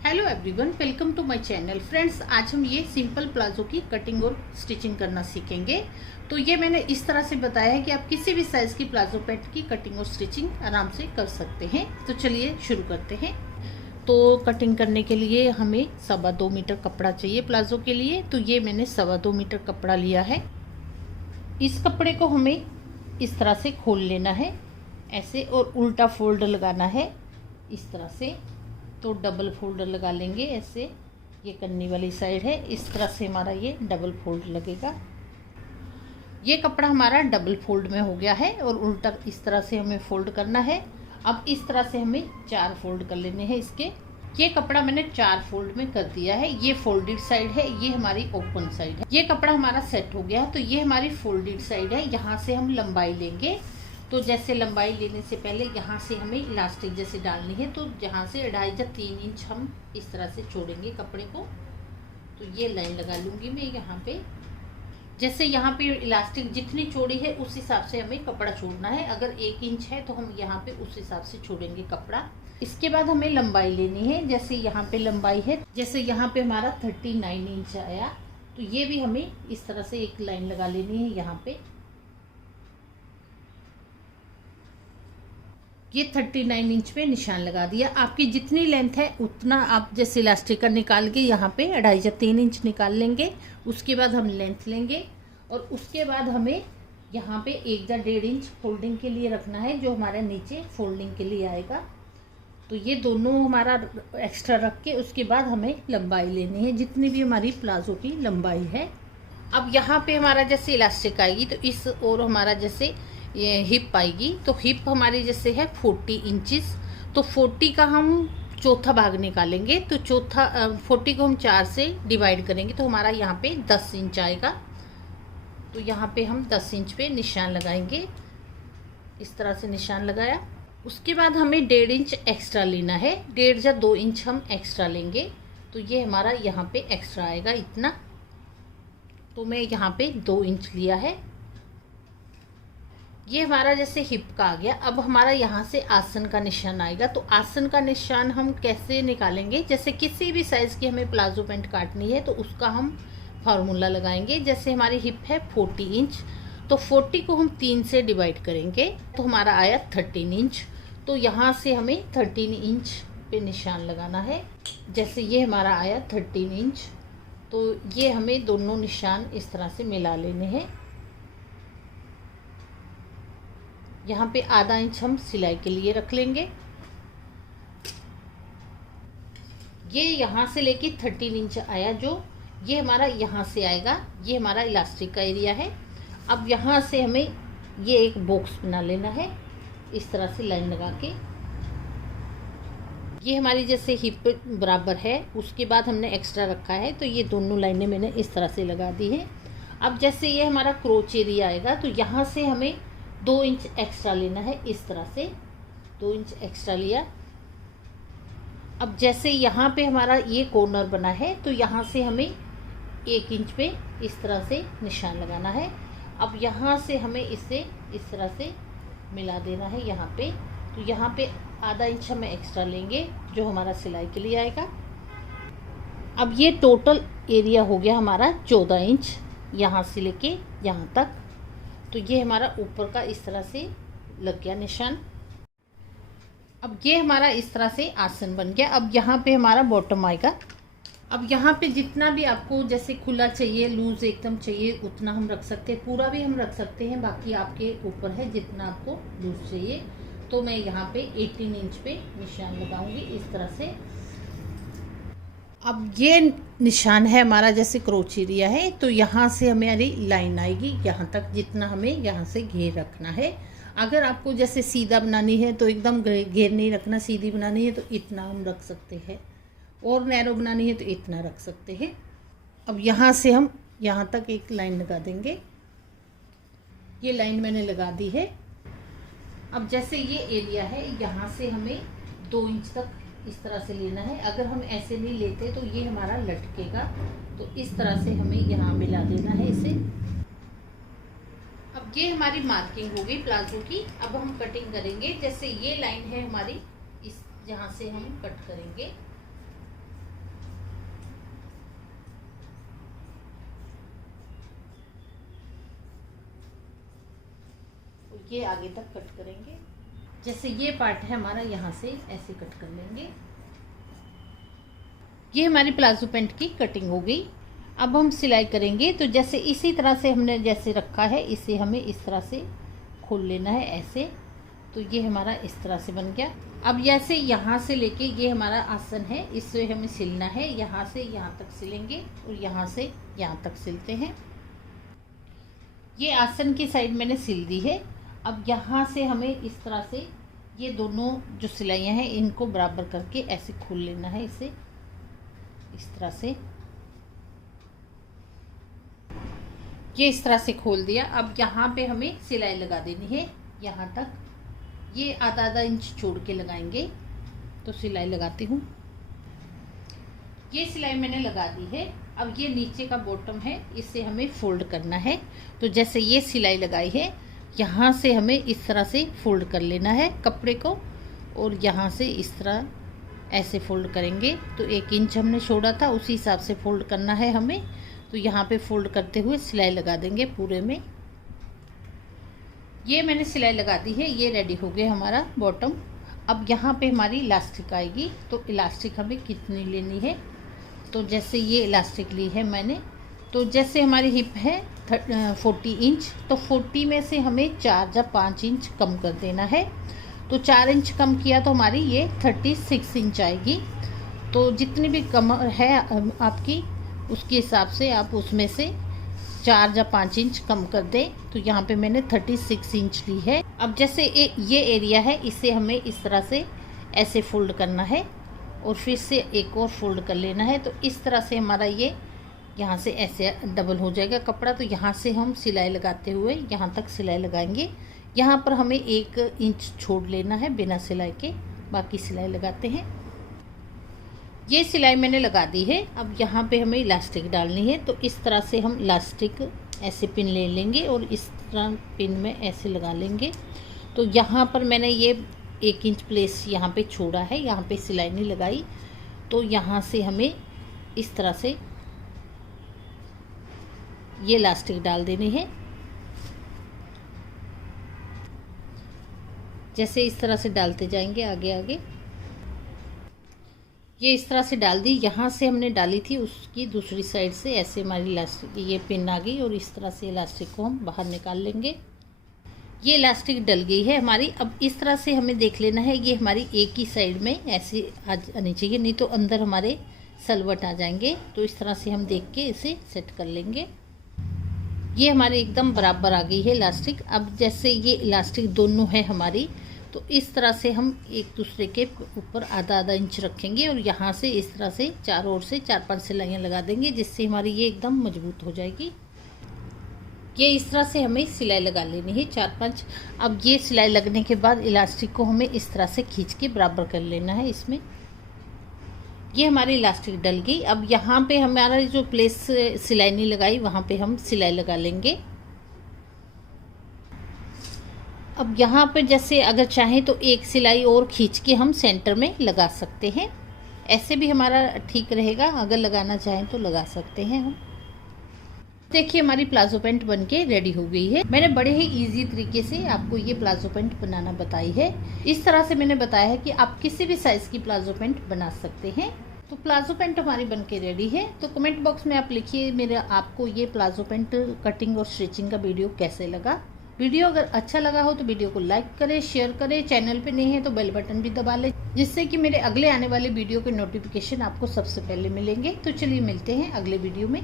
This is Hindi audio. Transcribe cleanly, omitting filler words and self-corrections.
Hello everyone, welcome to my channel. Friends, आज हम ये सिंपल प्लाजो की कटिंग और स्टिचिंग करना सीखेंगे। तो ये मैंने इस तरह से बताया है कि आप किसी भी साइज़ की प्लाजो पैंट की कटिंग और स्टिचिंग आराम से कर सकते हैं। तो चलिए शुरू करते हैं। तो कटिंग करने के लिए हमें 2.25 मीटर कपड़ा चाहिए प्लाजो के लिए। तो ये मैंने 2.25 मीटर कपड़ा लिया है। इस कपड़े को हमें इस तरह से खोल लेना है ऐसे, और उल्टा फोल्ड लगाना है इस तरह से। तो डबल फोल्ड लगा लेंगे ऐसे। ये कन्नी वाली साइड है, इस तरह से हमारा ये डबल फोल्ड लगेगा। ये कपड़ा हमारा डबल फोल्ड में हो गया है और उल्टा इस तरह से हमें फोल्ड करना है। अब इस तरह से हमें 4 फोल्ड कर लेने हैं इसके। ये कपड़ा मैंने 4 फोल्ड में कर दिया है। ये फोल्डेड साइड है, ये हमारी ओपन साइड है। ये कपड़ा हमारा सेट हो गया है। तो ये हमारी फोल्डेड साइड है। यहाँ से हम लंबाई लेंगे। तो जैसे लंबाई लेने से पहले यहाँ से हमें इलास्टिक जैसे डालनी है। तो जहाँ से 2.5 या 3 इंच हम इस तरह से छोड़ेंगे कपड़े को। तो ये लाइन लगा लूँगी मैं यहाँ पे। जैसे यहाँ पे इलास्टिक जितनी चौड़ी है उस हिसाब से हमें कपड़ा छोड़ना है। अगर 1 इंच है तो हम यहाँ पे उस हिसाब से छोड़ेंगे कपड़ा। इसके बाद हमें लंबाई लेनी है। जैसे यहाँ पे लंबाई है, जैसे यहाँ पे हमारा 39 इंच आया, तो ये भी हमें इस तरह से एक लाइन लगा लेनी है यहाँ पे। ये 39 इंच पे निशान लगा दिया। आपकी जितनी लेंथ है उतना आप जैसे इलास्टिक का निकाल के यहाँ पे 2.5 या 3 इंच निकाल लेंगे। उसके बाद हम लेंथ लेंगे और उसके बाद हमें यहाँ पे 1 या 1.5 इंच फोल्डिंग के लिए रखना है, जो हमारे नीचे फोल्डिंग के लिए आएगा। तो ये दोनों हमारा एक्स्ट्रा रख के उसके बाद हमें लंबाई लेनी है, जितनी भी हमारी प्लाजो की लंबाई है। अब यहाँ पे हमारा जैसे इलास्टिक आएगी तो इस और हमारा जैसे ये हिप आएगी। तो हिप हमारी जैसे है 40 इंचेस। तो 40 का हम चौथा भाग निकालेंगे। तो 40 को हम 4 से डिवाइड करेंगे तो हमारा यहाँ पे 10 इंच आएगा। तो यहाँ पे हम 10 इंच पे निशान लगाएंगे। इस तरह से निशान लगाया। उसके बाद हमें 1.5 इंच एक्स्ट्रा लेना है। 1.5 या 2 इंच हम एक्स्ट्रा लेंगे। तो ये हमारा यहाँ पे एक्स्ट्रा आएगा इतना। तो मैं यहाँ पे 2 इंच लिया है। ये हमारा जैसे हिप का आ गया। अब हमारा यहाँ से आसन का निशान आएगा। तो आसन का निशान हम कैसे निकालेंगे? जैसे किसी भी साइज़ की हमें प्लाजो पैंट काटनी है तो उसका हम फार्मूला लगाएंगे। जैसे हमारी हिप है 40 इंच, तो 40 को हम 3 से डिवाइड करेंगे तो हमारा आया 13 इंच। तो यहाँ से हमें 13 इंच पे निशान लगाना है। जैसे ये हमारा आया 13 इंच। तो ये हमें दोनों निशान इस तरह से मिला लेने हैं। यहाँ पे आधा इंच हम सिलाई के लिए रख लेंगे। ये यहाँ से लेके 13 इंच आया, जो ये हमारा यहाँ से आएगा। ये हमारा इलास्टिक का एरिया है। अब यहाँ से हमें ये एक बॉक्स बना लेना है इस तरह से लाइन लगा के। ये हमारी जैसे हिप बराबर है, उसके बाद हमने एक्स्ट्रा रखा है। तो ये दोनों लाइनें मैंने इस तरह से लगा दी है। अब जैसे ये हमारा क्रोच एरिया आएगा तो यहाँ से हमें 2 इंच एक्स्ट्रा लेना है इस तरह से। 2 इंच एक्स्ट्रा लिया। अब जैसे यहाँ पे हमारा ये कॉर्नर बना है तो यहाँ से हमें 1 इंच पे इस तरह से निशान लगाना है। अब यहाँ से हमें इसे इस तरह से मिला देना है यहाँ पे। तो यहाँ पे आधा इंच हमें एक्स्ट्रा लेंगे, जो हमारा सिलाई के लिए आएगा। अब ये टोटल एरिया हो गया हमारा 14 इंच, यहाँ से लेके यहाँ तक। तो ये हमारा ऊपर का इस तरह से लग गया निशान। अब ये हमारा इस तरह से आसन बन गया। अब यहाँ पे हमारा बॉटम आएगा। अब यहाँ पे जितना भी आपको जैसे खुला चाहिए, लूज एकदम चाहिए, उतना हम रख सकते हैं। पूरा भी हम रख सकते हैं, बाकी आपके ऊपर है जितना आपको लूज चाहिए। तो मैं यहाँ पे 18 इंच पे निशान लगाऊंगी इस तरह से। अब ये निशान है हमारा जैसे क्रोच एरिया है। तो यहाँ से हमारी लाइन आएगी यहाँ तक, जितना हमें यहाँ से घेर रखना है। अगर आपको जैसे सीधा बनानी है तो एकदम घेर नहीं रखना, सीधी बनानी है तो इतना हम रख सकते हैं, और नैरो बनानी है तो इतना रख सकते हैं। अब यहाँ से हम यहाँ तक एक लाइन लगा देंगे। ये लाइन मैंने लगा दी है। अब जैसे ये एरिया है, यहाँ से हमें 2 इंच तक इस तरह से लेना है। अगर हम ऐसे नहीं लेते तो ये हमारा लटकेगा। तो इस तरह से हमें यहाँ मिला देना है इसे। अब ये हमारी मार्किंग हो गई प्लाजो की। अब हम कटिंग करेंगे। जैसे ये लाइन है हमारी, इस यहाँ से हम कट करेंगे। ये आगे तक कट करेंगे। जैसे ये पार्ट है हमारा, यहाँ से ऐसे कट कर लेंगे। ये हमारी प्लाजो पैंट की कटिंग हो गई। अब हम सिलाई करेंगे। तो जैसे इसी तरह से हमने जैसे रखा है, इसे हमें इस तरह से खोल लेना है ऐसे। तो ये हमारा इस तरह से बन गया। अब जैसे यहाँ से लेके ये हमारा आसन है, इससे हमें सिलना है। यहाँ से यहाँ तक सिलेंगे और यहाँ से यहाँ तक सिलते हैं। ये आसन की साइड मैंने सिल दी है। अब यहाँ से हमें इस तरह से ये दोनों जो सिलाइयाँ हैं इनको बराबर करके ऐसे खोल लेना है। इसे इस तरह से, ये इस तरह से खोल दिया। अब यहाँ पे हमें सिलाई लगा देनी है यहाँ तक। ये आधा आधा इंच छोड़ के लगाएंगे। तो सिलाई लगाती हूँ। ये सिलाई मैंने लगा दी है। अब ये नीचे का बॉटम है, इसे हमें फोल्ड करना है। तो जैसे ये सिलाई लगाई है, यहाँ से हमें इस तरह से फोल्ड कर लेना है कपड़े को, और यहाँ से इस तरह ऐसे फोल्ड करेंगे। तो 1 इंच हमने छोड़ा था, उसी हिसाब से फोल्ड करना है हमें। तो यहाँ पे फोल्ड करते हुए सिलाई लगा देंगे पूरे में। ये मैंने सिलाई लगा दी है। ये रेडी हो गया हमारा बॉटम। अब यहाँ पे हमारी इलास्टिक आएगी। तो इलास्टिक हमें कितनी लेनी है, तो जैसे ये इलास्टिक ली है मैंने। तो जैसे हमारी हिप है 40 इंच, तो 40 में से हमें 4 या 5 इंच कम कर देना है। तो 4 इंच कम किया तो हमारी ये 36 इंच आएगी। तो जितनी भी कम है आपकी, उसके हिसाब से आप उसमें से 4 या 5 इंच कम कर दें। तो यहाँ पे मैंने 36 इंच ली है। अब जैसे ये एरिया है, इसे हमें इस तरह से ऐसे फोल्ड करना है और फिर से एक और फोल्ड कर लेना है। तो इस तरह से हमारा ये यहाँ से ऐसे डबल हो जाएगा कपड़ा। तो यहाँ से हम सिलाई लगाते हुए यहाँ तक सिलाई लगाएंगे। यहाँ पर हमें 1 इंच छोड़ लेना है बिना सिलाई के, बाकी सिलाई लगाते हैं। ये सिलाई मैंने लगा दी है। अब यहाँ पे हमें इलास्टिक डालनी है। तो इस तरह से हम इलास्टिक ऐसे पिन ले लेंगे और इस तरह पिन में ऐसे लगा लेंगे। तो यहाँ पर मैंने ये 1 इंच प्लेस यहाँ पे छोड़ा है, यहाँ पे सिलाई नहीं लगाई। तो यहाँ से हमें इस तरह से ये इलास्टिक डाल देनी है। जैसे इस तरह से डालते जाएंगे आगे आगे। ये इस तरह से डाल दी। यहाँ से हमने डाली थी, उसकी दूसरी साइड से ऐसे हमारी इलास्टिक ये पिन आ गई और इस तरह से इलास्टिक को हम बाहर निकाल लेंगे। ये इलास्टिक डल गई है हमारी। अब इस तरह से हमें देख लेना है, ये हमारी एक ही साइड में ऐसे आनी चाहिए, नहीं तो अंदर हमारे सलवट आ जाएंगे। तो इस तरह से हम देख के इसे सेट कर लेंगे। ये हमारे एकदम बराबर आ गई है इलास्टिक। अब जैसे ये इलास्टिक दोनों है हमारी, तो इस तरह से हम एक दूसरे के ऊपर आधा आधा इंच रखेंगे और यहाँ से इस तरह से चारों ओर से 4-5 सिलाइयाँ लगा देंगे, जिससे हमारी ये एकदम मजबूत हो जाएगी। ये इस तरह से हमें सिलाई लगा लेनी है 4-5। अब ये सिलाई लगने के बाद इलास्टिक को हमें इस तरह से खींच के बराबर कर लेना है इसमें। ये हमारी इलास्टिक डल गई। अब यहाँ पे हमारा जो प्लेस सिलाई नहीं लगाई, वहाँ पे हम सिलाई लगा लेंगे। अब यहाँ पे जैसे अगर चाहें तो एक सिलाई और खींच के हम सेंटर में लगा सकते हैं। ऐसे भी हमारा ठीक रहेगा, अगर लगाना चाहें तो लगा सकते हैं हम। देखिए हमारी प्लाजो पैंट बनके रेडी हो गई है। मैंने बड़े ही इजी तरीके से आपको ये प्लाजो पैंट बनाना बताई है। इस तरह से मैंने बताया है कि आप किसी भी साइज की प्लाजो पैंट बना सकते हैं। तो प्लाजो पैंट हमारी बनके रेडी है। तो कमेंट बॉक्स में आप लिखिए मेरे आपको ये प्लाजो पैंट कटिंग और स्टिचिंग का वीडियो कैसे लगा। वीडियो अगर अच्छा लगा हो तो वीडियो को लाइक करें, शेयर करें। चैनल पे नहीं है तो बेल बटन भी दबा लें, जिससे कि मेरे अगले आने वाले वीडियो के नोटिफिकेशन आपको सबसे पहले मिलेंगे। तो चलिए मिलते हैं अगले वीडियो में।